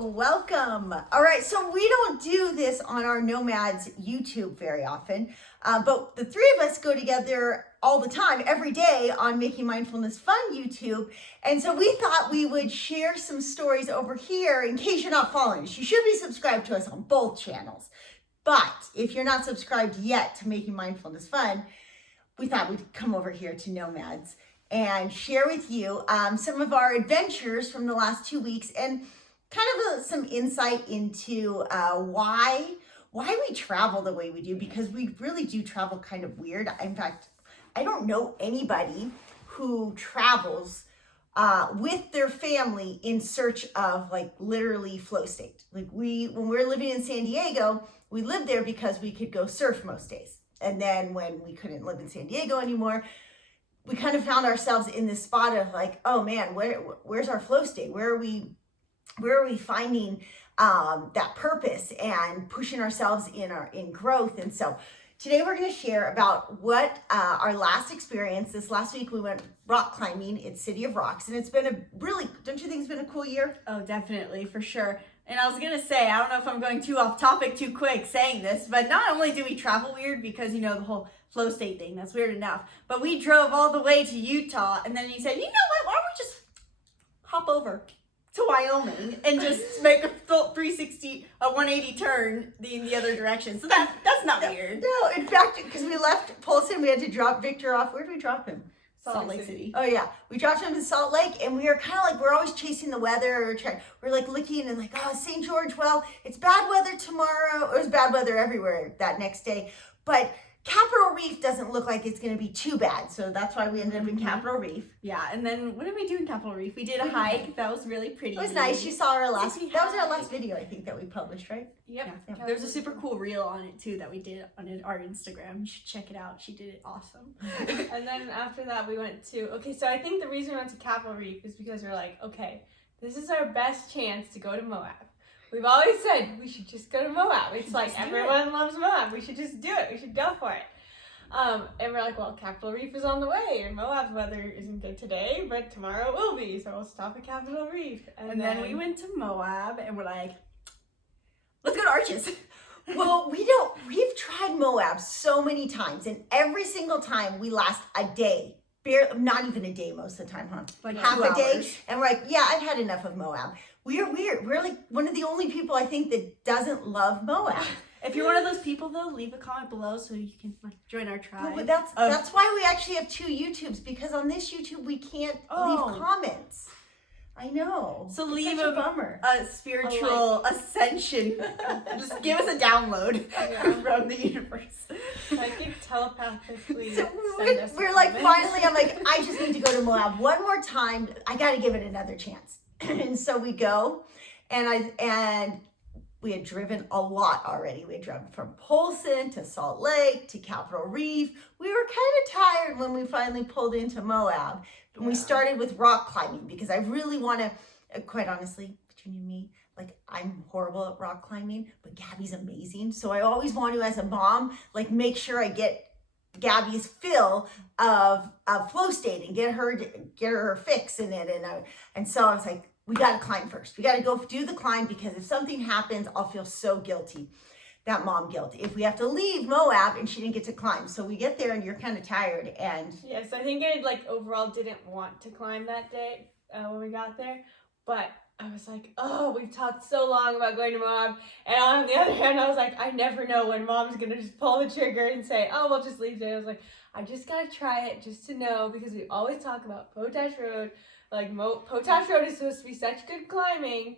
Welcome. All right, so we don't do this on our Nomads YouTube very often, but the three of us go together all the time, every day on Making Mindfulness Fun YouTube. And so we thought we would share some stories over here in case you're not following us. You should be subscribed to us on both channels. But if you're not subscribed yet to Making Mindfulness Fun, we thought we'd come over here to Nomads and share with you some of our adventures from the last 2 weeks and kind of some insight into why we travel the way we do, because we really do travel kind of weird. In fact, I don't know anybody who travels with their family in search of like literally flow state. Like when we were living in San Diego, we lived there because we could go surf most days. And then when we couldn't live in San Diego anymore, we kind of found ourselves in this spot of like, oh man, where's our flow state? Where are we finding that purpose and pushing ourselves in growth? And so today we're going to share about what our last experience. This last week we went rock climbing at City of Rocks, and it's been a really, don't you think it's been a cool year? Oh, definitely, for sure. And I was going to say, I don't know if I'm going too off topic too quick saying this, but not only do we travel weird because, you know, the whole flow state thing, that's weird enough, but we drove all the way to Utah, and then you said, you know what, why don't we just hop over to Wyoming and just make a 180 turn in the other direction. So that's not weird. No, in fact, because we left Polson, we had to drop Victor off. Where did we drop him? Salt Lake City. Oh yeah, we dropped him in Salt Lake, and we were kind of like, we're always chasing the weather. We're like looking and like, oh, St. George, well, it's bad weather tomorrow. It was bad weather everywhere that next day, but Capitol Reef doesn't look like it's going to be too bad, so that's why we ended up in Capitol Reef. Yeah, and then what did we do in Capitol Reef? We did a hike. That was really pretty. It was nice. You saw our last. That was our last video, I think, that we published, right? Yep. Yeah. There's a super cool reel on it too that we did on our Instagram. You should check it out. She did it awesome. And then after that, we went to. Okay, so I think the reason we went to Capitol Reef is because we're like, okay, this is our best chance to go to Moab. We've always said we should just go to Moab. It's like everyone loves Moab. We should just do it. We should go for it. And we're like, well, Capitol Reef is on the way, and Moab's weather isn't good today, but tomorrow it will be, so we'll stop at Capitol Reef. And then we went to Moab, and we're like, let's go to Arches. Well, we've tried Moab so many times, and every single time we last a day. Not even a day most of the time, huh? Like half a day. hours. And we're like, yeah, I've had enough of Moab. We're weird. We're like one of the only people I think that doesn't love Moab. If you're one of those people, though, leave a comment below so you can join our tribe. Well, but that's why we actually have two YouTubes, because on this YouTube we can't leave comments. I know. So it's leave a bummer. A spiritual ascension. Just give us a download from the universe. I can telepathically. So we're like, finally, I'm like, I just need to go to Moab one more time. I got to give it another chance. And so we go, and we had driven a lot already. We had driven from Polson to Salt Lake to Capitol Reef. We were kind of tired when we finally pulled into Moab. And we started with rock climbing because I really want to, quite honestly, between you and me, like I'm horrible at rock climbing, but Gabi's amazing. So I always want to, as a mom, like make sure I get Gabi's fill of flow state and get her fix in it. And so I was like, we got to climb first. We got to go do the climb, because if something happens, I'll feel so guilty. That mom guilt. If we have to leave Moab and she didn't get to climb. So we get there and you're kind of tired. And yes, I think I like overall didn't want to climb that day when we got there. But I was like, oh, we've talked so long about going to Moab. And on the other hand, I was like, I never know when mom's going to just pull the trigger and say, oh, we'll just leave today. I was like, I just got to try it just to know, because we always talk about Potash Road. Like, Potash Road is supposed to be such good climbing.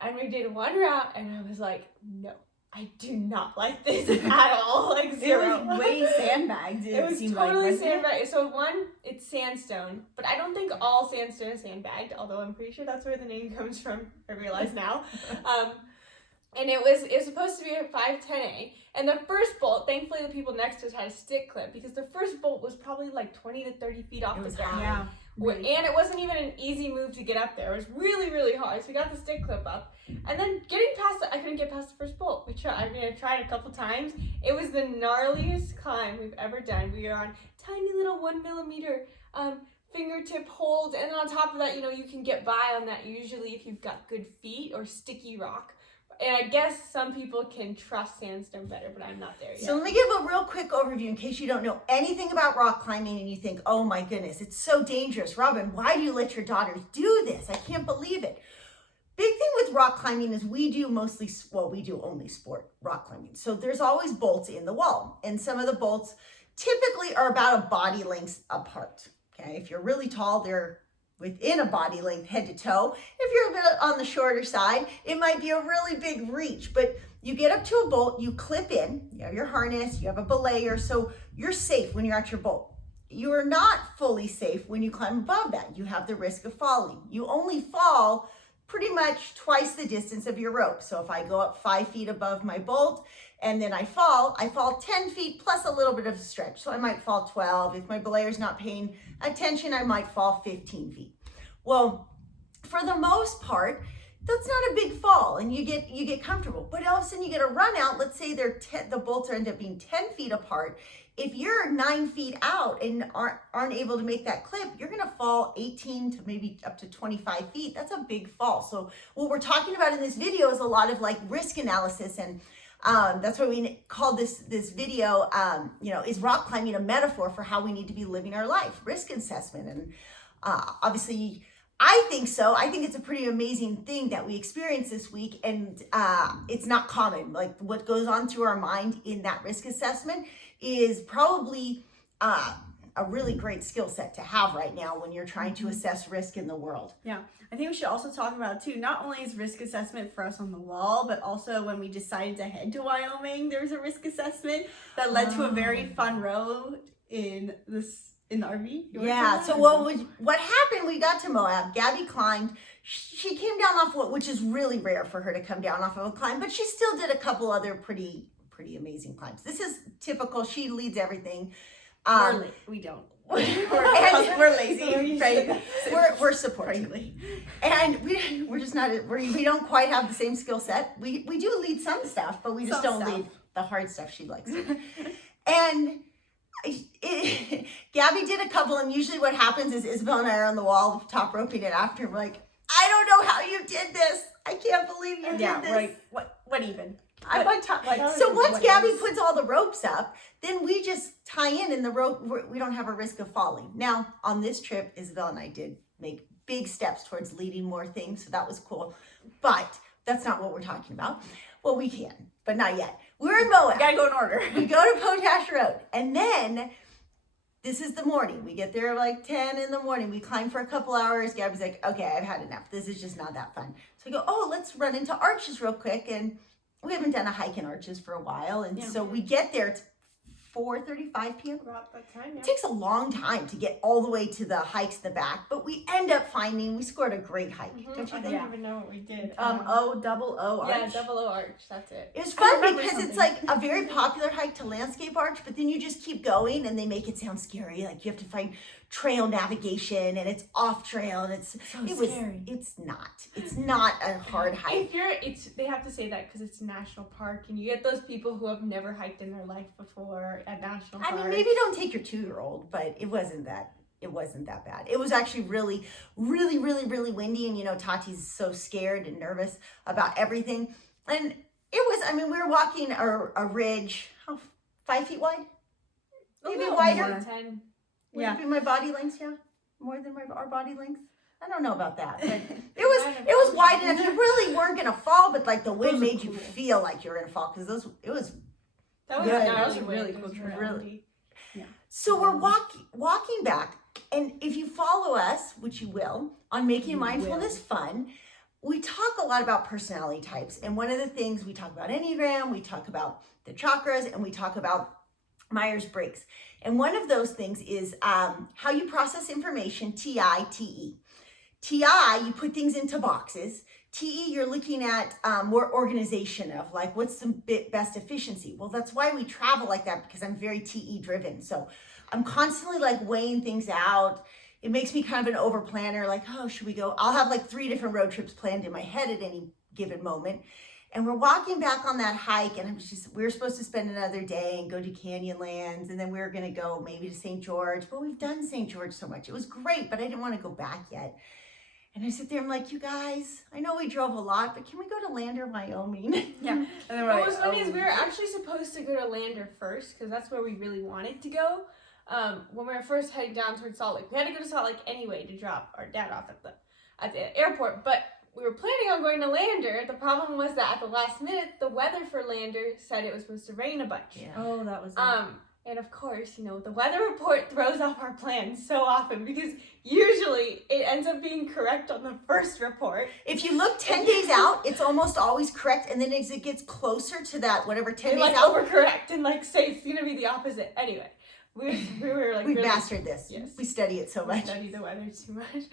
And we did one route, and I was like, no, I do not like this at all. Like, zero. It was way sandbagged. It was totally sandbagged. So one, it's sandstone, but I don't think all sandstone is sandbagged, although I'm pretty sure that's where the name comes from, I realize now. And it was supposed to be a 510A, and the first bolt, thankfully the people next to us had a stick clip, because the first bolt was probably like 20 to 30 feet off the ground. Yeah. Really. And it wasn't even an easy move to get up there. It was really, really hard. So we got the stick clip up. And then getting past it, I couldn't get past the first bolt. I tried a couple times. It was the gnarliest climb we've ever done. We were on tiny little 1 millimeter fingertip hold, and then on top of that, you can get by on that usually if you've got good feet or sticky rock. And I guess some people can trust sandstone better, but I'm not there yet. So let me give a real quick overview in case you don't know anything about rock climbing and you think, oh my goodness, it's so dangerous. Robyn, why do you let your daughters do this? I can't believe it. Big thing with rock climbing is we do only sport rock climbing. So there's always bolts in the wall. And some of the bolts typically are about a body length apart. Okay, if you're really tall, they're within a body length head to toe. If you're a bit on the shorter side, it might be a really big reach, but you get up to a bolt, you clip in, you have your harness, you have a belayer, so you're safe when you're at your bolt. You are not fully safe when you climb above that. You have the risk of falling. You only fall pretty much twice the distance of your rope. So if I go up 5 feet above my bolt and then I fall 10 feet plus a little bit of a stretch. So I might fall 12. If my belayer's not paying attention, I might fall 15 feet. Well, for the most part, that's not a big fall and you get comfortable. But all of a sudden you get a run out. Let's say the bolts end up being 10 feet apart. If you're 9 feet out and aren't able to make that clip, you're gonna fall 18 to maybe up to 25 feet. That's a big fall. So what we're talking about in this video is a lot of like risk analysis, and that's why we called this video, is rock climbing a metaphor for how we need to be living our life, risk assessment. And obviously, I think so. I think it's a pretty amazing thing that we experienced this week, and it's not common. Like what goes on through our mind in that risk assessment is probably a really great skill set to have right now when you're trying to assess risk in the world. Yeah, I think we should also talk about too, not only is risk assessment for us on the wall, but also when we decided to head to Wyoming, there was a risk assessment that led to a very fun road in the RV. Yeah, so what happened, we got to Moab, Gabi climbed, she came down off which is really rare for her to come down off of a climb, but she still did a couple other pretty amazing climbs. This is typical, she leads everything. We don't. We're lazy, right? We're supportive. And we're just not, we don't quite have the same skill set. We do lead some stuff, but we just don't lead the hard stuff she likes to. And Gabi did a couple, and usually what happens is Isabelle and I are on the wall top roping it after. We're like, I don't know how you did this. I can't believe you did this. Right. What even? I'm on top. So once Gabi puts all the ropes up, then we just tie in the rope. We don't have a risk of falling. Now, on this trip, Isabelle and I did make big steps towards leading more things, so that was cool. But that's not what we're talking about. Well, we can, but not yet. We're in Moab. Gotta go in order. We go to Potash Road, and then this is the morning. We get there like 10 in the morning. We climb for a couple hours. Gabi's like, okay, I've had enough. This is just not that fun. So we go, let's run into Arches real quick, and we haven't done a hike in Arches for a while, and so we get there. It's 4:35 p.m. About that time, yeah. It takes a long time to get all the way to the hikes in the back, but we end up we scored a great hike. Don't you think? I don't even know what we did. Double O arch. Yeah, double O arch. That's it. It was fun because it's like a very popular hike to Landscape Arch, but then you just keep going and they make it sound scary. Like you have to find trail navigation and it's off trail and it's scary. It's not a hard hike. They have to say that because it's a national park and you get those people who have never hiked in their life before at national park. I mean, maybe don't take your 2-year-old, but it wasn't that bad. It was actually really, really, really, really windy, and Tati's so scared and nervous about everything. And we were walking a ridge, 5 feet wide? Maybe wider? 10. Would it be my body length? Yeah, more than our body length. I don't know about that, but it was wide enough. You really weren't gonna fall, but like the wind made you feel like you were gonna fall because it was. That was a really cool trip. Really. Yeah. So we're walking back, and if you follow us, which you will, on Making Mindfulness Fun, we talk a lot about personality types. And one of the things we talk about Enneagram, we talk about the chakras, and we talk about Myers-Briggs. And one of those things is how you process information, TI, TI, you put things into boxes. TE, you're looking at more organization of like, what's the best efficiency? Well, that's why we travel like that, because I'm very TE driven. So I'm constantly like weighing things out. It makes me kind of an over planner, like, should we go? I'll have like 3 different road trips planned in my head at any given moment. And we're walking back on that hike, and we were supposed to spend another day and go to Canyonlands, and then we were going to go maybe to St. George. But we've done St. George so much. It was great, but I didn't want to go back yet. And I sit there, I'm like, you guys, I know we drove a lot, but can we go to Lander, Wyoming? Yeah. And then What was funny is we were actually supposed to go to Lander first, because that's where we really wanted to go. When we were first heading down towards Salt Lake, we had to go to Salt Lake anyway to drop our dad off at the airport, but we were planning on going to Lander. The problem was that at the last minute, the weather for Lander said it was supposed to rain a bunch. Yeah. Oh, that was And of course, the weather report throws off our plans so often because usually it ends up being correct on the first report. If you look 10 days out, it's almost always correct, and then as it gets closer to that, whatever, 10 They days out, overcorrect and say it's gonna be the opposite. Anyway, we were we really, mastered this. Yes. We study it so we much. study the weather too much.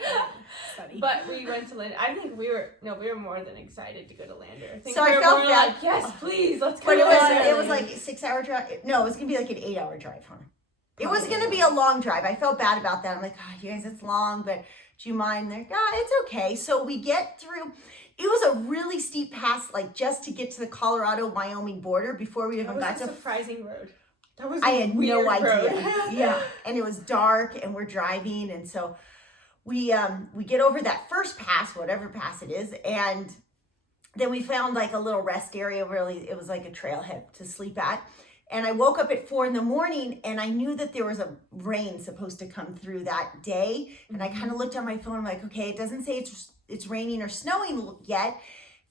study. But we went to Lander. I think we were more than excited to go to Lander. I think So we I were felt more bad. like, yes, please, let's go But to Lander. it was like a 6-hour drive. No, it was gonna be like an 8-hour drive, huh? It was gonna be a long drive. I felt bad about that. I'm like, oh, you guys, it's long, but do you mind? They're like, it's okay. So we get through. It was a really steep pass, like just to get to the Colorado-Wyoming border before we even That got was a to. surprising road. That was I had no weird idea. road. Yeah, and it was dark, and we're driving, and so we get over that first pass, whatever pass it is, and then we found like a little rest area. Really, it was like a trailhead to sleep at. And I woke up at 4 a.m, and I knew that there was a rain supposed to come through that day. And I kind of looked at my phone. I'm like, okay, it doesn't say it's raining or snowing yet.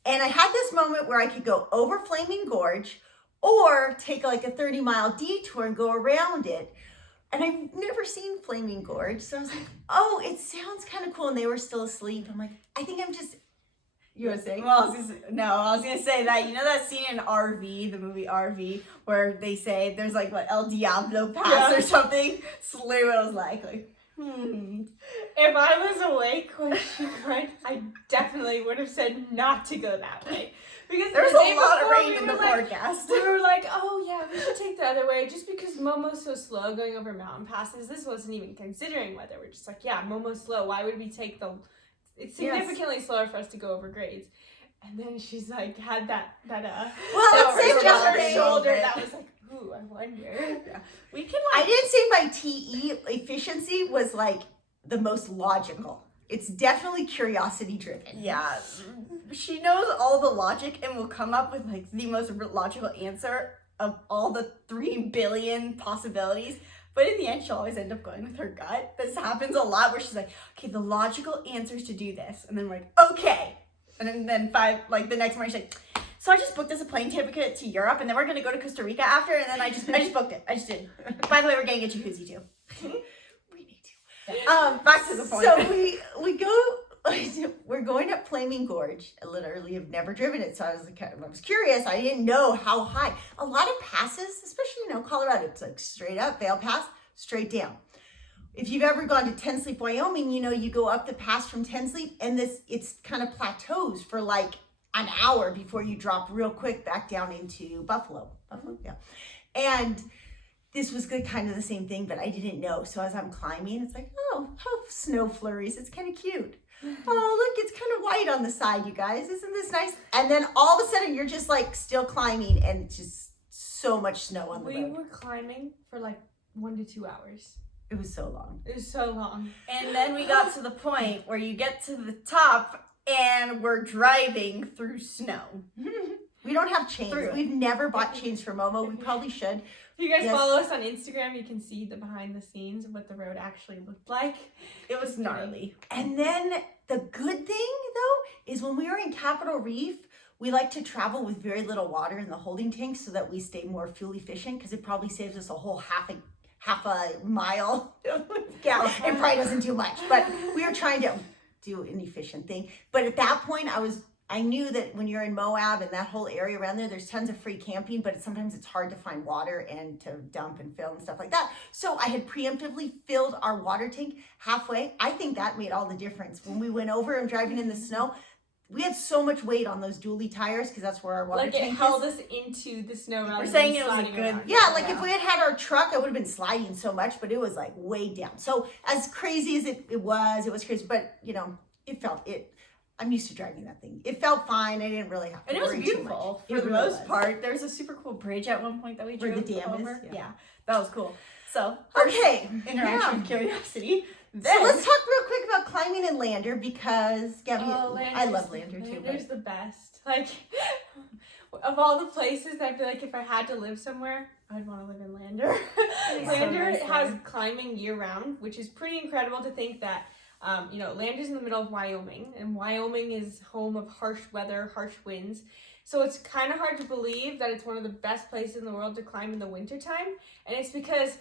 And I had this moment where I could go over Flaming Gorge or take like a 30-mile detour and go around it. And I've never seen Flaming Gorge. So I was like, oh, it sounds kind of cool. And they were still asleep. I'm like, I think I'm just... You were saying? Well, I was gonna say that, that scene in RV, the movie RV, where they say there's like what El Diablo Pass or something. Slew. I was like, If I was awake when she went, I definitely would have said not to go that way. Because there's the a day lot of before, rain we in were the like- forecast. We were like, oh yeah, we should take the other way just because Momo's so slow going over mountain passes. This wasn't even considering weather. We're just like, yeah, Momo's slow. Why would we take the... It's significantly slower for us to go over grades. And then she's like, had that Well, that it's over her interesting. shoulder. That was like, ooh, I wonder. Yeah. We can I didn't say my TE efficiency was like the most logical. It's definitely curiosity driven. Yeah, she knows all the logic and will come up with like the most logical answer of all the 3 billion possibilities. But in the end, she'll always end up going with her gut. This happens a lot where she's like, okay, the logical answer is to do this. And then we're like, okay. And then the next morning she's like, so I just booked us a plane ticket to Europe and then we're going to go to Costa Rica after. And then I just booked it. I just did. By the way, we're going to get jacuzzi too. We need to. Back to the point. So we go, we're going up Flaming Gorge. I literally have never driven it. So I was curious. I didn't know how high. A lot of passes, especially, Colorado, it's like straight up, Vail Pass, straight down. If you've ever gone to Ten Sleep, Wyoming, you go up the pass from Ten Sleep and it's kind of plateaus for like an hour before you drop real quick back down into Buffalo, yeah. And this was kind of the same thing, but I didn't know. So as I'm climbing, it's like, oh, snow flurries. It's kind of cute. Oh, look, it's kind of white on the side, you guys. Isn't this nice? And then all of a sudden you're just like still climbing and just so much snow on the road. We were climbing for like 1 to 2 hours. It was so long. It was so long. And then we got to the point where you get to the top and we're driving through snow. We don't have chains. Through it. We've never bought chains for Momo. We probably should. If you guys Yes. follow us on Instagram, you can see the behind the scenes of what the road actually looked like. It was gnarly. And then the good thing, though, is when we were in Capitol Reef, we like to travel with very little water in the holding tank so that we stay more fuel efficient because it probably saves us a whole half a mile. Yeah, it probably doesn't do much, but we were trying to do an efficient thing. But at that point, I knew that when you're in Moab and that whole area around there, there's tons of free camping, but sometimes it's hard to find water and to dump and fill and stuff like that. So I had preemptively filled our water tank halfway. I think that made all the difference. When we went over and driving in the snow, we had so much weight on those dually tires because that's where our water Like tank it held is. us into the snow rather We're than saying it was a sliding good- around. Yeah, like if we had our truck, I would have been sliding so much, but it was like way down. So as crazy as it was crazy, but it felt it. I'm used to driving that thing. It felt fine. I didn't really have to And it was worry beautiful too for much. the It really most was. part. There's a super cool bridge at one point that we Where drove the dam is, over. yeah. Yeah, that was cool. So, first Okay, interaction yeah. of curiosity. Then, So let's talk real quick about climbing in Lander because Gabi, Oh, I love Lander too. Lander's the best. Like, of all the places, I feel like if I had to live somewhere, I'd want to live in Lander. Yeah. Lander So nice has there. climbing year round, which is pretty incredible to think that. Lander's in the middle of Wyoming, and Wyoming is home of harsh weather, harsh winds. So it's kind of hard to believe that it's one of the best places in the world to climb in the wintertime. And it's because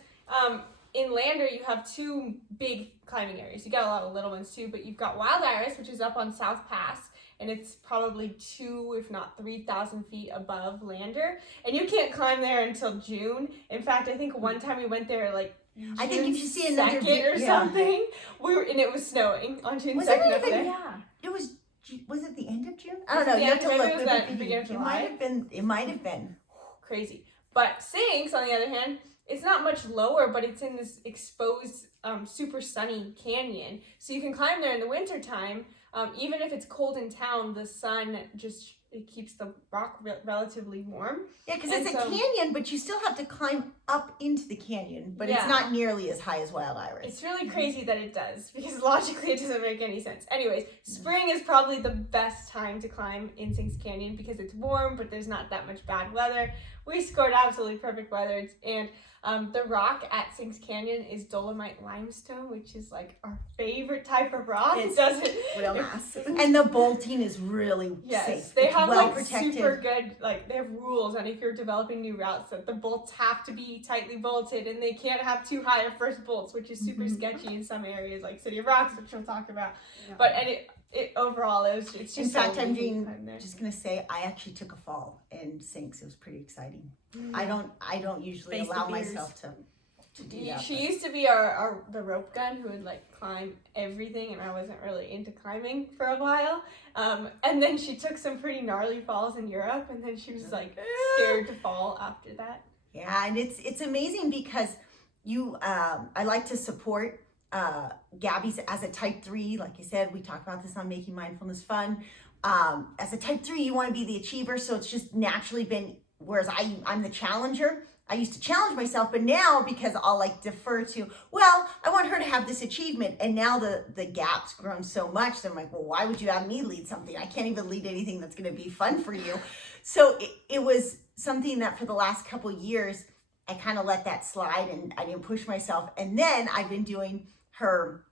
in Lander, you have two big climbing areas. You got a lot of little ones too, but you've got Wild Iris, which is up on South Pass, and it's probably 2, if not 3,000 feet above Lander. And you can't climb there until June. In fact, I think one time we went there like I think if you see another 2nd or yeah. something, and it was snowing on June Was 2nd it up even? there. yeah. It was it the end of June? I don't know. The You have end- to maybe look. it was but that beginning of it July. might have been. It might have been. Crazy. But Sinks, on the other hand, it's not much lower, but it's in this exposed, super sunny canyon. So you can climb there in the wintertime. Even if it's cold in town, the sun it keeps the rock relatively warm. Yeah, because And it's a so- canyon, but you still have to climb up into the canyon. But Yeah. it's not nearly as high as Wild Iris. It's really crazy that it does, because logically it doesn't make any sense. Anyways, spring is probably the best time to climb in Sinks Canyon because it's warm, but there's not that much bad weather. We scored absolutely perfect weather, and the rock at Sinks Canyon is dolomite limestone, which is like our favorite type of rock. It's It doesn't real massive. And the bolting is really Yes, safe. they It's have well like protected. super good, like they have rules on if you're developing new routes that the bolts have to be tightly bolted and they can't have too high of first bolts, which is super sketchy in some areas like City of Rocks, which we'll talk about. Yeah. But it overall it's just In fact, so I'm easy to doing. climb there. Just gonna say, I actually took a fall in Sinks. It was pretty exciting. I don't usually Face the allow fears. myself to do that. She but- used to be the rope gun who would like climb everything, and I wasn't really into climbing for a while. And then she took some pretty gnarly falls in Europe, and then she was like scared to fall after that. Yeah, and it's amazing because I like to support Gabi's as a type 3. Like I said, we talk about this on Making Mindfulness Fun. As a type 3, you want to be the achiever, so it's just naturally been, whereas I'm the challenger. I used to challenge myself, but now because I'll like defer to, well, I want her to have this achievement, and now the gap's grown so much that I'm like, well, why would you have me lead something? I can't even lead anything that's going to be fun for you. So it was something that for the last couple years, I kind of let that slide and I didn't push myself. And then I've been doing her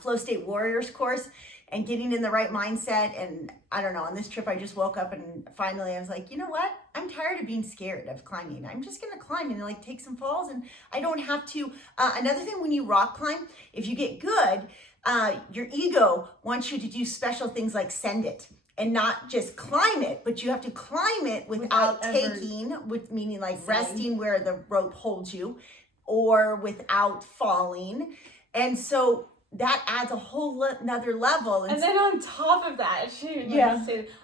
Flow State Warriors course and getting in the right mindset. And I don't know, on this trip, I just woke up and finally I was like, you know what? I'm tired of being scared of climbing. I'm just going to climb and like take some falls, and I don't have to. Another thing, when you rock climb, if you get good, your ego wants you to do special things like send it. And not just climb it, but you have to climb it without taking, meaning like resting where the rope holds you, or without falling. And so that adds a whole another level. And then on top of that,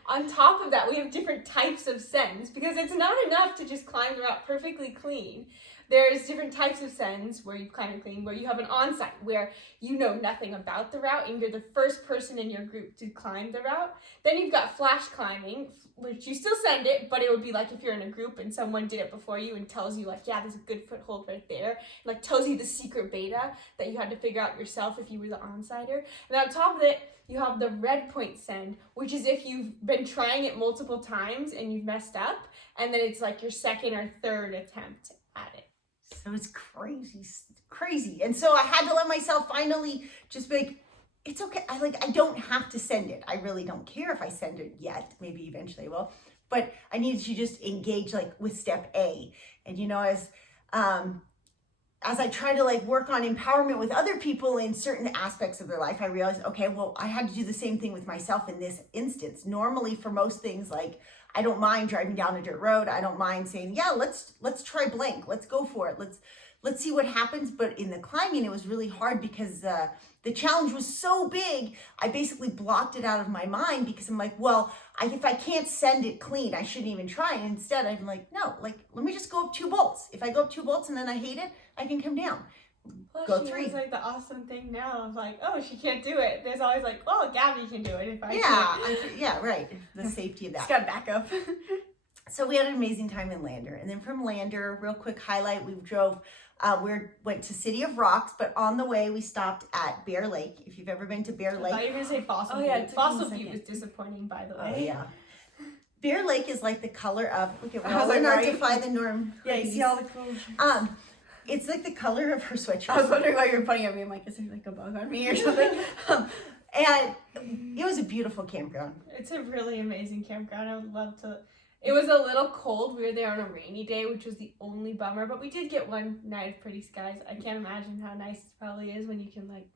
on top of that, we have different types of sends, because it's not enough to just climb the route perfectly clean. There's different types of sends where you climb it clean, where you have an on-site where you know nothing about the route and you're the first person in your group to climb the route. Then you've got flash climbing, which you still send it, but it would be like if you're in a group and someone did it before you and tells you like, yeah, there's a good foothold right there, and like tells you the secret beta that you had to figure out yourself if you were the on-sider. And on top of it, you have the red point send, which is if you've been trying it multiple times and you've messed up, and then it's like your second or third attempt at it. So it's crazy. And so I had to let myself finally just be like, it's okay. I don't have to send it. I really don't care if I send it yet. Maybe eventually I will. But I needed to just engage like with step A. And you know, as I try to like work on empowerment with other people in certain aspects of their life, I realized, okay, well, I had to do the same thing with myself in this instance. Normally for most things, like I don't mind driving down a dirt road. I don't mind saying, yeah, let's try blank. Let's go for it. Let's see what happens. But in the climbing, it was really hard because the challenge was so big. I basically blocked it out of my mind because I'm like, well, if I can't send it clean, I shouldn't even try. And instead, I'm like, no, like, let me just go up 2 bolts. If I go up 2 bolts and then I hate it, I can come down. Plus, go she 3. has like the awesome thing now of like, oh, she can't do it. There's always like, oh, Gabi can do it if I can't. Yeah, right. The safety of that. Just got backup. So we had an amazing time in Lander. And then from Lander, real quick highlight, we went to City of Rocks, but on the way we stopped at Bear Lake. If you've ever been to Bear I Lake. thought you were going to say Fossil Oh, Butte. yeah, it took me a Fossil Butte second. was disappointing, by the Oh, way. yeah. Bear Lake is like the color of, look at I was Robyn, like, our right? Defy the Norm. Yeah, you see all the cool. It's like the color of her sweatshirt. I was wondering why you were pointing at me. I'm like, is there like a bug on me or something? And it was a beautiful campground. It's a really amazing campground. I would love to. It was a little cold. We were there on a rainy day, which was the only bummer. But we did get one night of pretty skies. I can't imagine how nice it probably is when you can like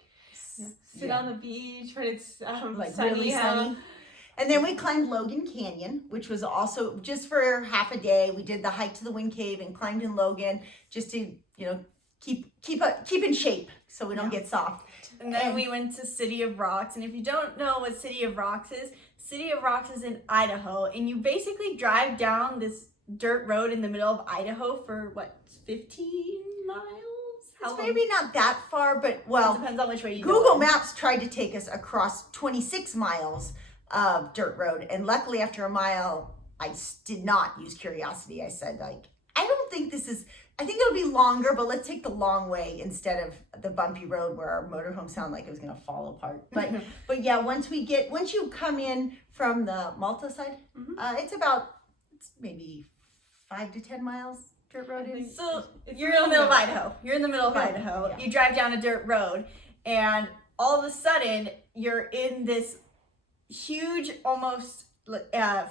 sit on the beach when it's Like sunny really sunny. And then we climbed Logan Canyon, which was also just for half a day. We did the hike to the Wind Cave and climbed in Logan just to, keep in shape so we don't get soft. And then we went to City of Rocks. And if you don't know what City of Rocks is in Idaho. And you basically drive down this dirt road in the middle of Idaho for 15 miles? It's maybe not that far, but well, It depends on which way you go. Google Maps tried to take us across 26 miles of dirt road. And luckily after a mile, I did not use curiosity. I said, I don't think I think it'll be longer, but let's take the long way instead of the bumpy road where our motorhome sounded like it was going to fall apart. But yeah, once you come in from the Malta side, it's maybe 5 to 10 miles dirt road is. So you're in the middle of Idaho. Yeah. You drive down a dirt road, and all of a sudden you're in this huge, almost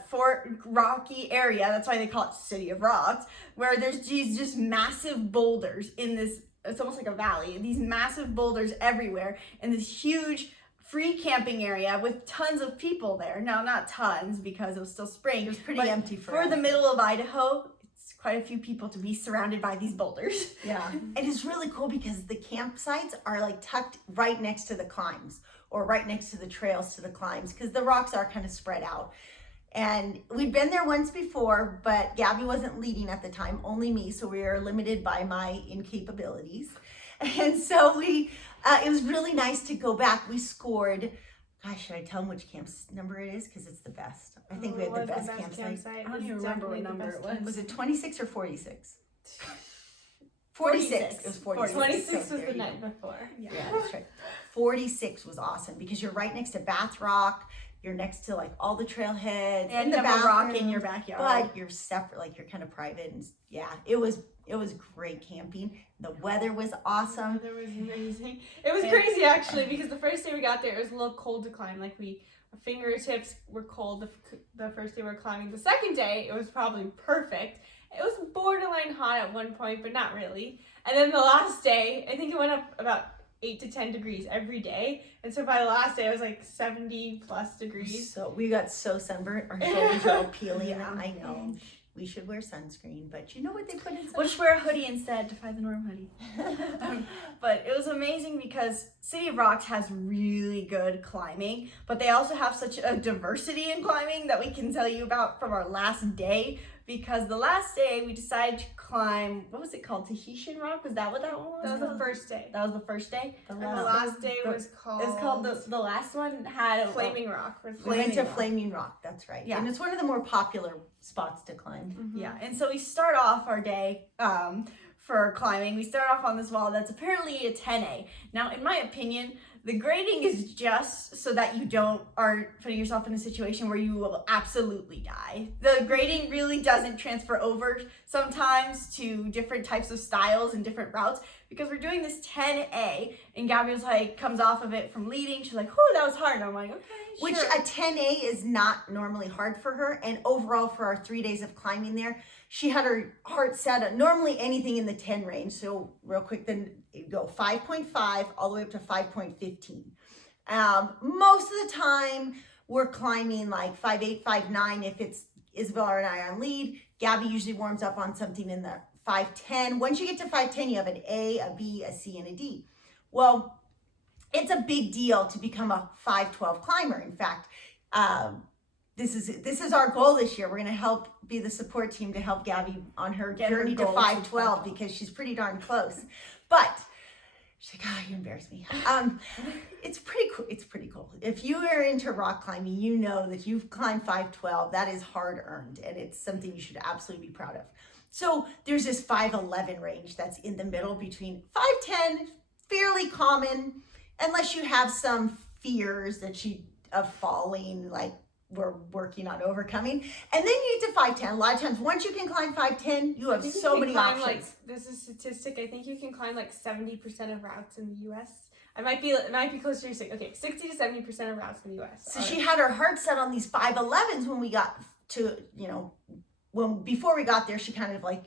Fort Rocky area. That's why they call it City of Rocks, where there's these just massive boulders in this. It's almost like a valley. These massive boulders everywhere, and this huge free camping area with tons of people there. Now, not tons because it was still spring. It was pretty empty for the middle of Idaho. It's quite a few people to be surrounded by these boulders. Yeah. And it's really cool because the campsites are like tucked right next to the climbs or right next to the trails to the climbs because the rocks are kind of spread out. And we'd been there once before, but Gabi wasn't leading at the time, only me. So we were limited by my incapabilities. And so it was really nice to go back. We scored, gosh, should I tell them which camp number it is? Because it's the best. I think we had the best campsite. I don't even remember what number it was. Was it 26 or 46? 46. It was 46. 26 So was there the you night go. before. Yeah, that's right. 46 was awesome because you're right next to Bath Rock. You're next to like all the trailheads And the you have a rock in bathroom, your backyard. but you're separate, like you're kind of private. And yeah, it was great camping. The weather was awesome. It was amazing. It was crazy actually because the first day we got there, it was a little cold to climb. Like our fingertips were cold the first day we were climbing. The second day, it was probably perfect. It was borderline hot at one point, but not really. And then the last day, I think it went up about 8 to 10 degrees every day. And so by the last day, it was like 70 plus degrees. So we got so sunburnt. Our shoulders are all peeling. Yeah. I know. We should wear sunscreen, but you know what they put in sunscreen? We'll just wear a hoodie instead, Defy the Norm hoodie. But it was amazing because City of Rocks has really good climbing, but they also have such a diversity in climbing that we can tell you about from our last day. Because the last day we decided to climb, what was it called? Tahitian Rock? Was that what that one was? That was the first day. That was the first day? And the last day was called... It's called, the last one had... Flaming Rock. We went to Flaming Rock, that's right. Yeah. And it's one of the more popular spots to climb. Mm-hmm. Yeah, and so we start off our day for climbing. We start off on this wall that's apparently a 10A. Now, in my opinion, the grading is just so that you aren't putting yourself in a situation where you will absolutely die. The grading really doesn't transfer over sometimes to different types of styles and different routes because we're doing this 10A and Gabi was like, comes off of it from leading. She's like, oh, that was hard. And I'm like, okay, Which sure. a 10A is not normally hard for her. And overall for our 3 days of climbing there, she had her heart set at normally anything in the 10 range. So real quick, then you go 5.5 all the way up to 5.15. Most of the time we're climbing like 5.8, 5.9 if it's Isabelle and I on lead. Gabi usually warms up on something in the 5.10. Once you get to 5.10, you have an A, a B, a C, and a D. Well, it's a big deal to become a 5.12 climber. In fact, this is our goal this year. We're going to help be the support team to help Gabi on her Get her journey to goal to 5.12 5.12. because she's pretty darn close. But She's like, oh, you embarrass me. It's pretty cool. It's pretty cool. If you are into rock climbing, you know that you've climbed 512. That is hard earned, and it's something you should absolutely be proud of. So there's this 511 range that's in the middle between 510, fairly common, unless you have some fears of falling, like we're working on overcoming. And then you get to 510. A lot of times, once you can climb 510, you have so many options. Like, there's a statistic. I think you can climb like 70% of routes in the U.S. It might be closer to 60 to 70% of routes in the U.S. So she had her heart set on these 511s when we got to, before we got there, she kind of like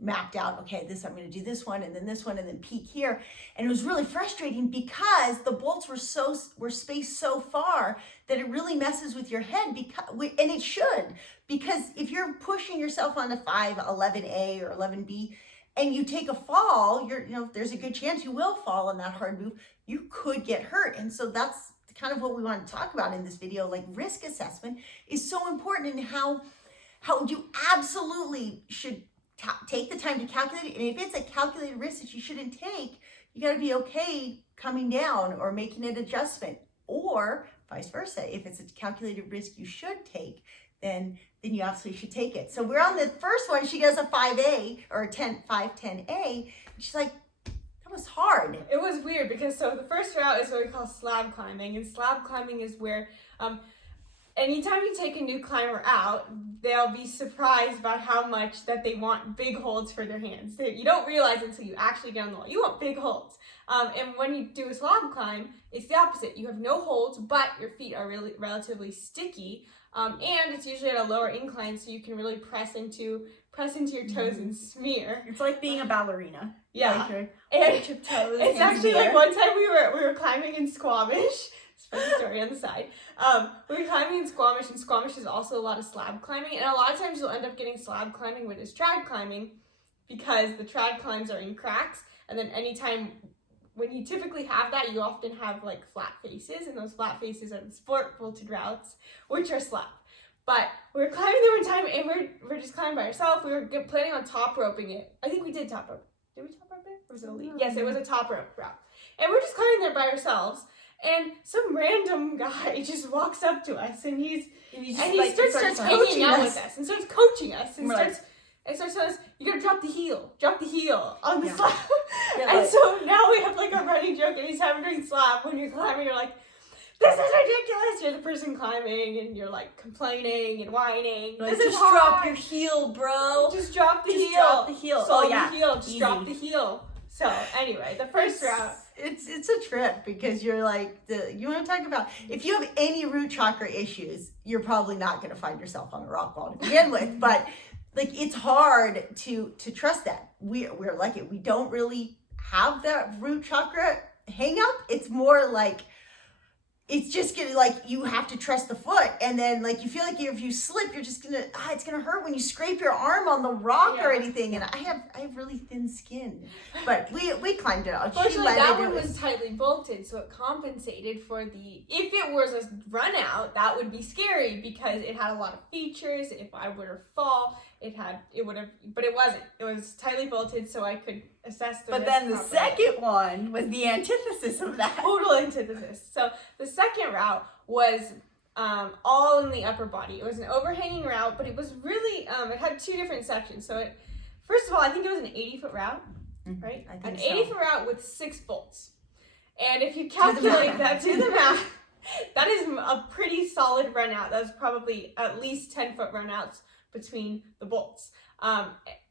mapped out, okay, I'm going to do this one and then peak here. And it was really frustrating because the bolts were spaced so far that it really messes with your head, and it should, because if you're pushing yourself on a 511A or 11B and you take a fall, there's a good chance you will fall on that hard move. You could get hurt. And so that's kind of what we want to talk about in this video. Like, risk assessment is so important, and how you absolutely should take the time to calculate it. And if it's a calculated risk that you shouldn't take, you got to be okay coming down or making an adjustment, or vice versa. If it's a calculated risk you should take, then you absolutely should take it. So we're on the first one. She does a 5A or a 510A. She's like, that was hard. It was weird because so the first route is what we call slab climbing, and slab climbing is where anytime you take a new climber out, they'll be surprised about how much that they want big holds for their hands. You don't realize until you actually get on the wall. You want big holds. And when you do a slab climb, it's the opposite. You have no holds, but your feet are really relatively sticky. And it's usually at a lower incline, so you can really press into your toes and smear. It's like being a ballerina. Yeah. Like and your toes. it's actually like one time we were climbing in Squamish. Funny story on the side. We were climbing in Squamish, and Squamish is also a lot of slab climbing, and a lot of times you'll end up getting slab climbing when it's trad climbing, because the trad climbs are in cracks, and then anytime when you typically have that, you often have like flat faces, and those flat faces are the sport vaulted routes, which are slab. But we were climbing there one time, and we're just climbing by ourselves. We were planning on top roping it. I think we did top rope. Did we top rope it? Or was it a lead? Yes, it was a top rope route. And we're just climbing there by ourselves. And some random guy just walks up to us, and he starts hanging out with us and starts coaching us and starts telling us, you gotta drop the heel on the slab. Yeah, and so now we have like a running joke, and he's having during slab when you're climbing, you're like, this is ridiculous. You're the person climbing, and you're like complaining and whining. Like, just drop your heel, bro. Just drop the heel. Drop the heel. Just drop the heel. So anyway, the first route. It's a trip, because you're like, you want to talk about, if you have any root chakra issues, you're probably not going to find yourself on a rock wall to begin with. But like, it's hard to trust that. We're lucky. We don't really have that root chakra hang up. It's more like, it's just gonna, like, you have to trust the foot, and then like you feel like if you slip, you're just gonna it's gonna hurt when you scrape your arm on the rock or anything. And I have really thin skin, but we climbed it out. Fortunately, that one was tightly bolted, so it compensated for if it was a run out, that would be scary because it had a lot of features. If I were to fall, but it wasn't. It was tightly bolted, so I could assess the risk. But then the properly. second one was the antithesis of that. Total antithesis. So the second route was all in the upper body. It was an overhanging route, but it was really, it had two different sections. So first of all, I think it was an 80-foot route, right? I think an so. 80-foot route with 6 bolts. And if you calculate that to the math, that is a pretty solid run out. That was probably at least 10-foot run outs between the bolts.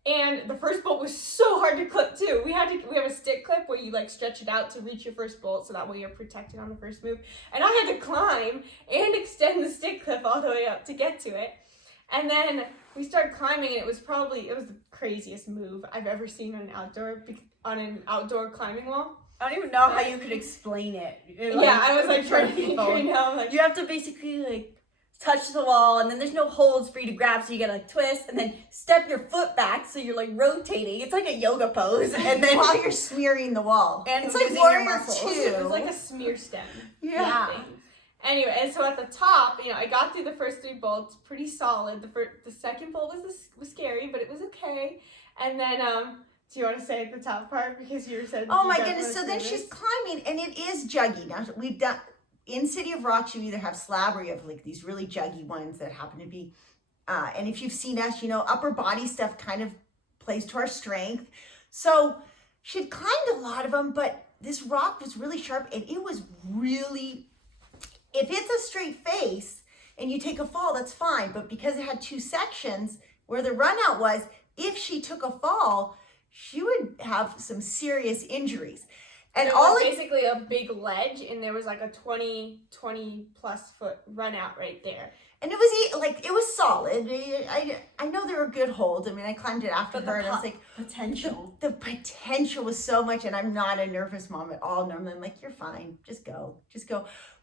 And the first bolt was so hard to clip too. We have a stick clip where you like stretch it out to reach your first bolt, so that way you're protected on the first move. And I had to climb and extend the stick clip all the way up to get to it. And then we started climbing, and it was the craziest move I've ever seen on an outdoor climbing wall. I don't even know how you could explain it. I was like trying to figure it out. Like, you have to basically like touch the wall, and then there's no holds for you to grab, so you gotta like twist and then step your foot back, so you're like rotating. It's like a yoga pose, and then while you're smearing the wall, and it's like using Warrior your muscles. 2. It was like a smear stem. Yeah. Thing. Anyway, and so at the top, I got through the first 3 bolts pretty solid. The second bolt was scary, but it was okay. And then Do you want to say the top part because you said? Oh my you goodness! So then this? she's climbing, and it is juggy. Now we've done in City of Rocks. You either have slab or you have like these really juggy ones that happen to be. And if you've seen us, you know upper body stuff kind of plays to our strength. So she'd climbed a lot of them, but this rock was really sharp, and it was really. If it's a straight face and you take a fall, that's fine. But because it had two sections where the run out was, if she took a fall, she would have some serious injuries. And it all was basically a big ledge, and there was like a 20 plus foot run out right there. And it was like, it was solid. I know there were good holds. I mean, I climbed it after her, and I was like, potential. The potential was so much, and I'm not a nervous mom at all. Normally, I'm like, you're fine. Just go.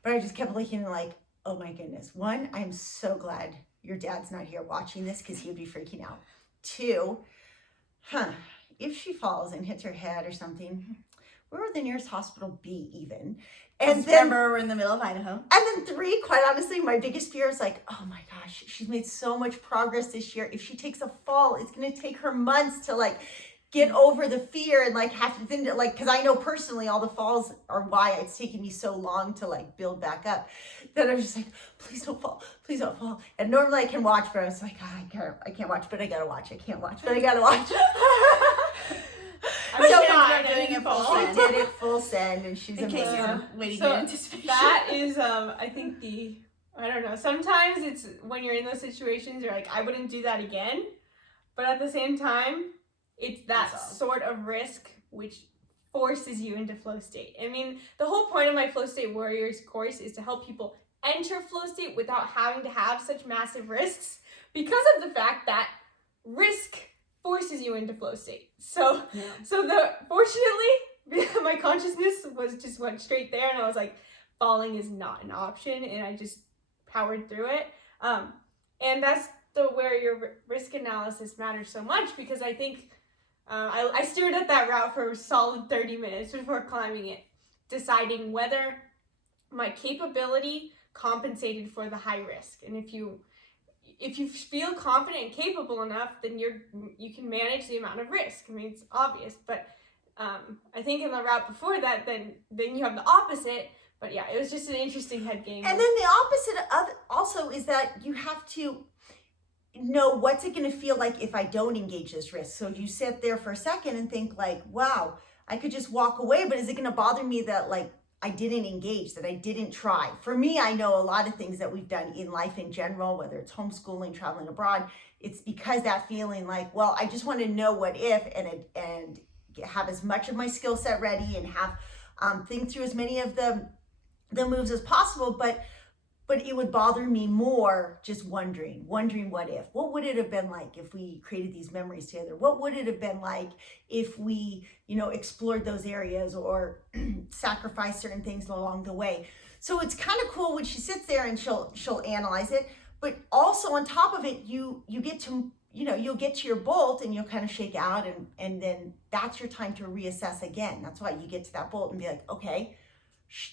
But I just kept looking and like, oh my goodness. One, I'm so glad your dad's not here watching this because he would be freaking out. Two, if she falls and hits her head or something, where would the nearest hospital be even? And then, remember, we're in the middle of Idaho. And then three, quite honestly, my biggest fear is like, oh my gosh, she's made so much progress this year. If she takes a fall, it's going to take her months to like get over the fear and like have to then like, because I know personally all the falls are why it's taking me so long to like build back up. Then I'm just like, please don't fall, and normally I can watch, but I was like, I can't watch, but I gotta watch. I can't watch, but I gotta watch. I'm So not doing it full she send. did it full send, and she's In case amazing. you're waiting So in anticipation. that is, I think I don't know. Sometimes it's when you're in those situations, you're like, I wouldn't do that again. But at the same time, it's that sort of risk which forces you into flow state. I mean, the whole point of my Flow State Warriors course is to help people enter flow state without having to have such massive risks because of the fact that risk forces you into flow state. So fortunately, my consciousness went straight there, and I was like, falling is not an option, and I just powered through it. And that's where your risk analysis matters so much, because I think I stared at that route for a solid 30 minutes before climbing it, deciding whether my capability compensated for the high risk. And if you feel confident and capable enough, then you can manage the amount of risk. I mean, it's obvious, but I think in the route before that, then you have the opposite. But yeah, it was just an interesting head game. And then the opposite of also is that you have to know what's it going to feel like if I don't engage this risk. So you sit there for a second and think like, wow, I could just walk away, but is it going to bother me that like I didn't engage, that I didn't try? For me, I know a lot of things that we've done in life in general, whether it's homeschooling, traveling abroad, it's because that feeling like, well, I just want to know what if and have as much of my skill set ready and have think through as many of the moves as possible, but it would bother me more just wondering what if. What would it have been like if we created these memories together? What would it have been like if we, explored those areas or sacrificed certain things along the way? So it's kind of cool when she sits there and she'll analyze it, but also on top of it, you get to, you'll get to your bolt and you'll kind of shake out and then that's your time to reassess again. That's why you get to that bolt and be like, okay,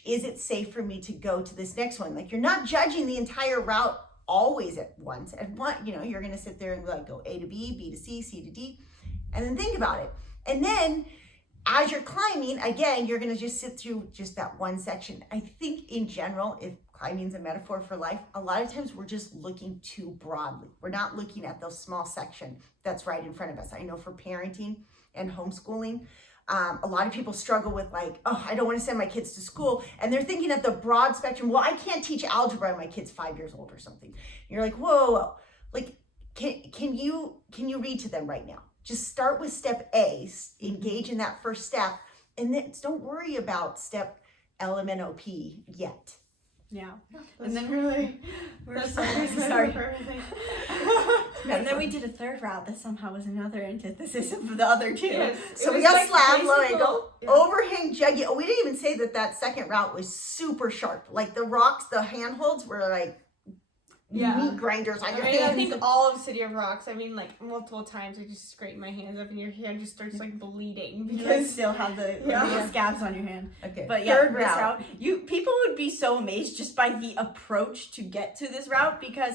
is it safe for me to go to this next one? Like, you're not judging the entire route always at once. At one, you're going to sit there and like go A to B, B to C, C to D, and then think about it. And then as you're climbing, again, you're going to just sit through just that one section. I think in general, if climbing is a metaphor for life, a lot of times we're just looking too broadly. We're not looking at those small section that's right in front of us. I know for parenting and homeschooling, a lot of people struggle with like, oh, I don't want to send my kids to school. And they're thinking of the broad spectrum. Well, I can't teach algebra and my kid's 5 years old or something. And you're like, whoa. Like, can you read to them right now? Just start with step A, engage in that first step. And then don't worry about step LMNOP yet. Yeah. And then we're sorry. And then we did a third route that somehow was another antithesis of the other two. Yes. So we got slab, low angle, overhang, juggy. Oh, we didn't even say that second route was super sharp. Like the rocks, the handholds were like meat grinders on your hands. I think all of City of Rocks, like multiple times I just scraped my hands up and your hand just starts like bleeding because you still have the scabs on your hand. Okay. But yeah, third this route. People would be so amazed just by the approach to get to this route, because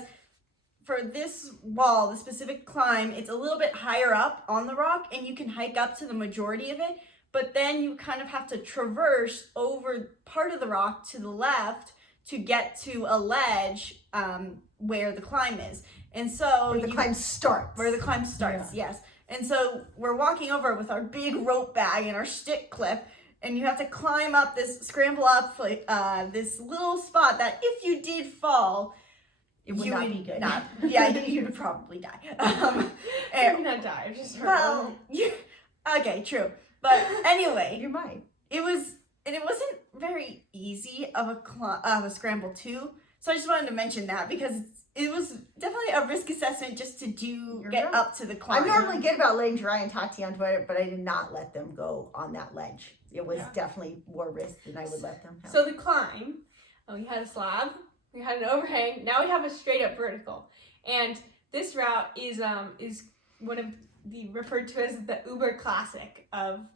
for this wall, the specific climb, it's a little bit higher up on the rock and you can hike up to the majority of it, but then you kind of have to traverse over part of the rock to the left to get to a ledge where the climb is. And so Where the climb starts. Yes. And so we're walking over with our big rope bag and our stick clip, and you have to climb up scramble up this little spot that if you did fall, it would not be good. You would probably die. I would not die. I just heard okay, true. But anyway, you might. It wasn't very easy of a scramble too. So I just wanted to mention that because it was definitely a risk assessment just to get up to the climb. I'm normally good about letting Jiraiya and Tati onto it, but I did not let them go on that ledge. It was definitely more risk than I would let them have. So the climb, we had a slab, we had an overhang, now we have a straight up vertical. And this route is one of the referred to as the Uber classic of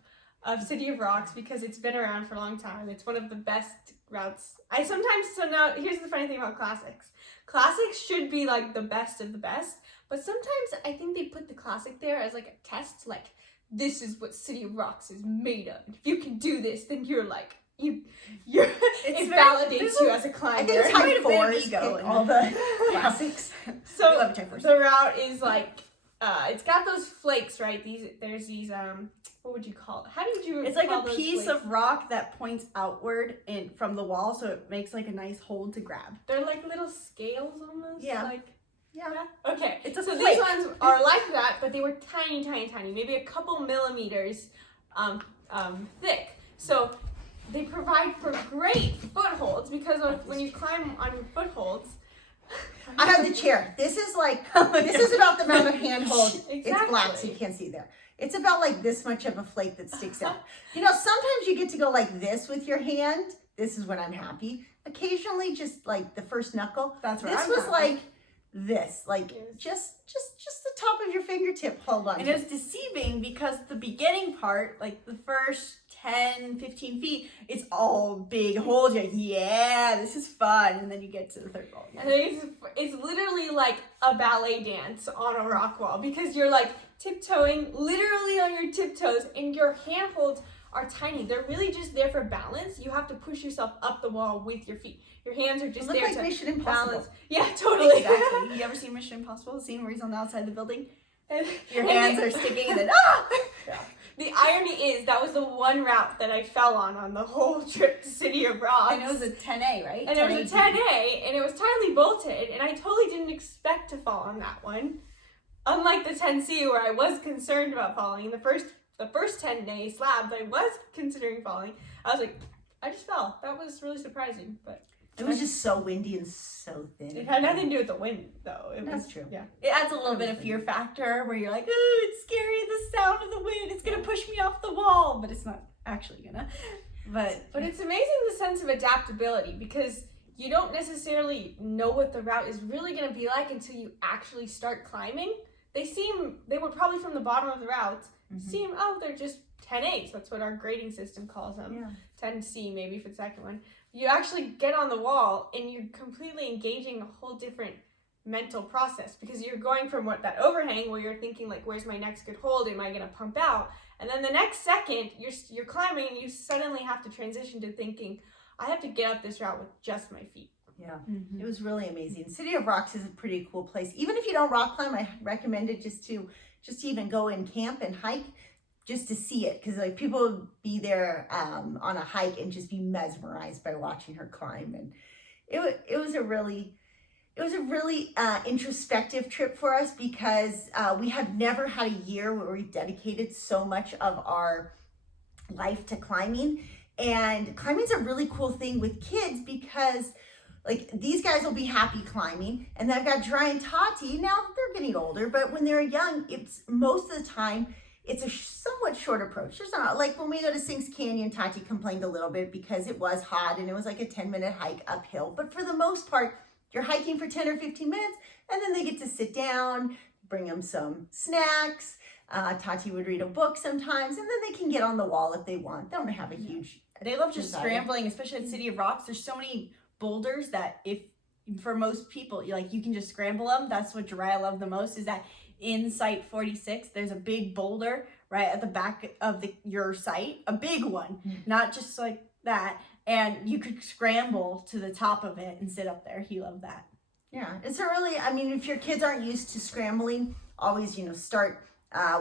City of Rocks because it's been around for a long time. It's one of the best routes. Now here's the funny thing about classics. Classics should be like the best of the best, but sometimes I think they put the classic there as like a test, like this is what City of Rocks is made of. If you can do this, then you're like it validates you as a climber. I think it's Type 4's ego all the classics. So the route is like it's got those flakes, right? There's these what would you call it? How did you It's like call a those piece flakes? of rock that points outward from the wall, so it makes like a nice hold to grab. They're like little scales almost. Yeah. Okay. It's a so flake. these ones are like that, but they were tiny, tiny, tiny, maybe a couple millimeters thick. So they provide for great footholds because when you climb on footholds. I have the chair. This is about the amount of handhold. Exactly. It's black, so you can't see there. It's about like this much of a flake that sticks out. Sometimes you get to go like this with your hand. This is when I'm happy. Occasionally, just like the first knuckle. That's where this I'm was happy. like this, like just the top of your fingertip. Hold on. And it was deceiving because the beginning part, like the first 10, 15 feet, it's all big holds. You're like, yeah, this is fun. And then you get to the third wall. And it's literally like a ballet dance on a rock wall because you're like tiptoeing literally on your tiptoes and your handholds are tiny. They're really just there for balance. You have to push yourself up the wall with your feet. Your hands are just It there looked to like Mission Impossible. balance. Yeah, totally. Exactly. You ever seen Mission Impossible? The scene where he's on the outside of the building? Your And hands are sticking and then, ah! The irony is that was the one route that I fell on the whole trip to City of Rocks. And it was a 10A, right? And it was a 10A, and it was tightly bolted, and I totally didn't expect to fall on that one. Unlike the 10C, where I was concerned about falling, the first 10A slab that I was considering falling, I was like, I just fell. That was really surprising, but It was just so windy and so thin. it had nothing to do with the wind, though. That's true. Yeah. It adds a little bit of fear factor where you're like, oh, it's scary, the sound of the wind, it's gonna push me off the wall, but it's not actually gonna. But it's amazing the sense of adaptability because you don't necessarily know what the route is really going to be like until you actually start climbing. They were probably from the bottom of the routes, they're just 10As. That's what our grading system calls them. Yeah. 10C maybe for the second one. You actually get on the wall and you're completely engaging a whole different mental process because you're going from that overhang where you're thinking like, where's my next good hold? Am I going to pump out? And then the next second you're climbing and you suddenly have to transition to thinking, I have to get up this route with just my feet. Yeah, It was really amazing. City of Rocks is a pretty cool place. Even if you don't rock climb, I recommend it just to even go and camp and hike just to see it. Because like people would be there on a hike and just be mesmerized by watching her climb. And it was a really introspective trip for us because we have never had a year where we dedicated so much of our life to climbing. And climbing's a really cool thing with kids because like these guys will be happy climbing, and then I've got Jiraiya and Tati. Now they're getting older, but when they're young, it's most of the time it's a somewhat short approach. There's not like when we go to Sinks Canyon, Tati complained a little bit because it was hot and it was like a 10-minute hike uphill. But for the most part, you're hiking for 10 or 15 minutes, and then they get to sit down, bring them some snacks. Tati would read a book sometimes, and then they can get on the wall if they want. They don't have a huge. they love just desire. scrambling, especially at City of Rocks. There's so many boulders that if for most people, you can just scramble them. That's what Jiraiya loved the most, is that in site 46, there's a big boulder right at the back of your site, a big one, not just like that. And you could scramble to the top of it and sit up there. He loved that. Yeah, it's a really, I mean, if your kids aren't used to scrambling, always, start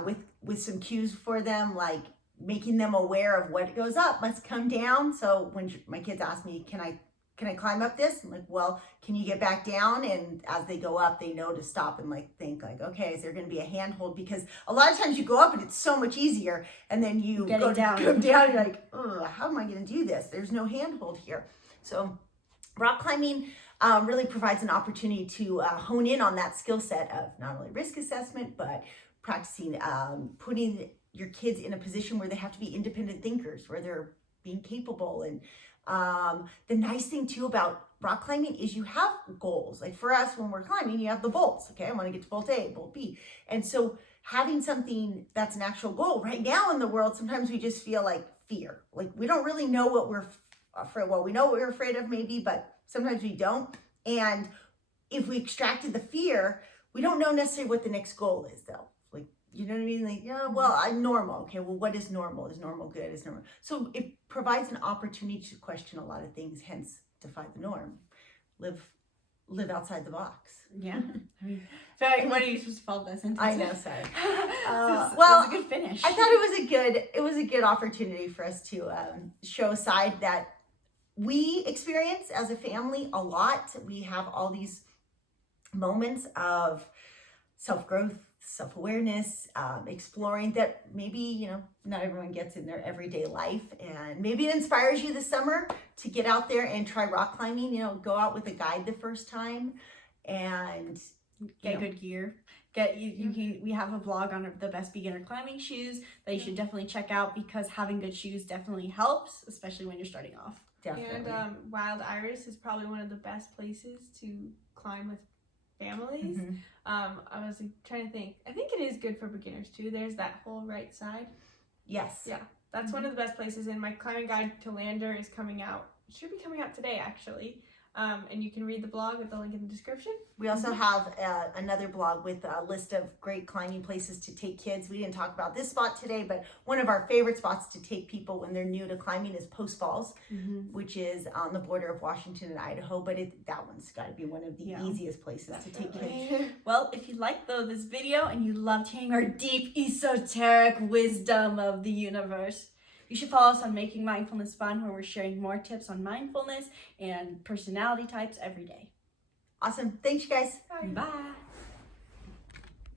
with some cues for them, like making them aware of what goes up must come down. So when my kids ask me, can I climb up this? I'm like, well, can you get back down? And as they go up, they know to stop and think okay, is there going to be a handhold? Because a lot of times you go up and it's so much easier, and then you go down, and you're like, ugh, how am I going to do this? There's no handhold here. So rock climbing really provides an opportunity to hone in on that skill set of not only risk assessment, but practicing putting your kids in a position where they have to be independent thinkers, where they're being capable. And the nice thing too about rock climbing is you have goals. Like for us, when we're climbing, you have the bolts. Okay, I want to get to bolt A, bolt B. And so having something that's an actual goal right now in the world, sometimes we just feel like fear. Like we don't really know what we're afraid. Well, we know what we're afraid of maybe, but sometimes we don't. And if we extracted the fear, we don't know necessarily what the next goal is though. You know what I mean? Like, yeah, well, I'm normal. Okay, well, what is normal? Is normal good? Is normal? So it provides an opportunity to question a lot of things, hence defy the norm. Live outside the box. Yeah. Sorry, what are you supposed to follow that sentence? I know, sorry. Well, it was a good finish. I thought it was a good opportunity for us to show a side that we experience as a family a lot. We have all these moments of self-growth, self-awareness, exploring that maybe, not everyone gets in their everyday life. And maybe it inspires you this summer to get out there and try rock climbing, go out with a guide the first time and get good gear. We have a blog on the best beginner climbing shoes that you should definitely check out, because having good shoes definitely helps, especially when you're starting off. Definitely. And Wild Iris is probably one of the best places to climb with families. Mm-hmm. I was trying to think. I think it is good for beginners too. There's that whole right side. Yes. Yeah, that's one of the best places. And my climbing guide to Lander is coming out. It should be coming out today, actually. And you can read the blog with the link in the description. We also have another blog with a list of great climbing places to take kids. We didn't talk about this spot today, but one of our favorite spots to take people when they're new to climbing is Post Falls, which is on the border of Washington and Idaho. But that one's got to be one of the easiest places to take kids. Well, if you liked this video and you loved hearing our deep esoteric wisdom of the universe, you should follow us on Making Mindfulness Fun, where we're sharing more tips on mindfulness and personality types every day. Awesome. Thanks, you guys. Bye. Bye.